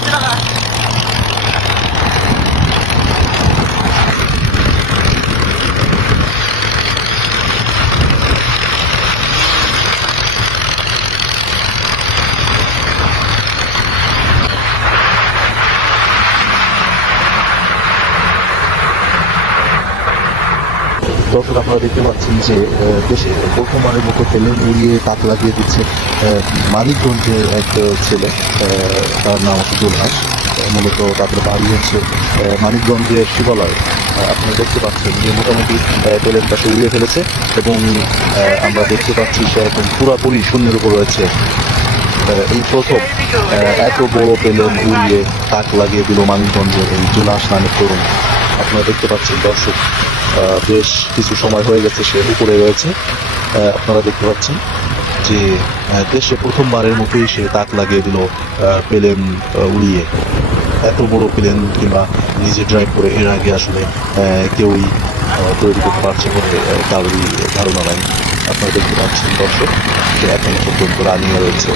rồi. দর্শক আপনারা দেখতে পাচ্ছেন যে আহ, দেশে প্রথমবারের মতো প্লেন উড়িয়ে তাক লাগিয়ে দিচ্ছে মানিকগঞ্জের এক ছেলে তার নাম জুলহাস আহ, মূলত তাদের বাড়ি হচ্ছে মানিকগঞ্জের শিবালয়। আপনারা দেখতে পাচ্ছেন যে মোটামুটি প্লেনটা সে উড়িয়ে ফেলেছে এবং আমরা দেখতে পাচ্ছি সে এখন পুরাপুরি শূন্যের উপর রয়েছে। এই প্রথম এত বড় প্লেন উড়িয়ে তাক লাগিয়ে দিল মানিকগঞ্জের এই জুলাস নামের তরুণ। আপনারা দেখতে পাচ্ছেন দর্শক বেশ কিছু সময় হয়ে গেছে সে উপরে রয়েছে। আপনারা দেখতে পাচ্ছেন যে দেশে প্রথমবারের মতোই সে তাক লাগিয়ে দিল প্লেন উড়িয়ে। এত বড় প্লেন কিংবা নিজে ড্রাইভ করে এর আগে আসলে কেউই তৈরি করতে পারছে বলে কারোরই ধারণা নাই। আপনারা দেখতে পাচ্ছেন দর্শক এখন পর্যন্ত রানিয়ে রয়েছে।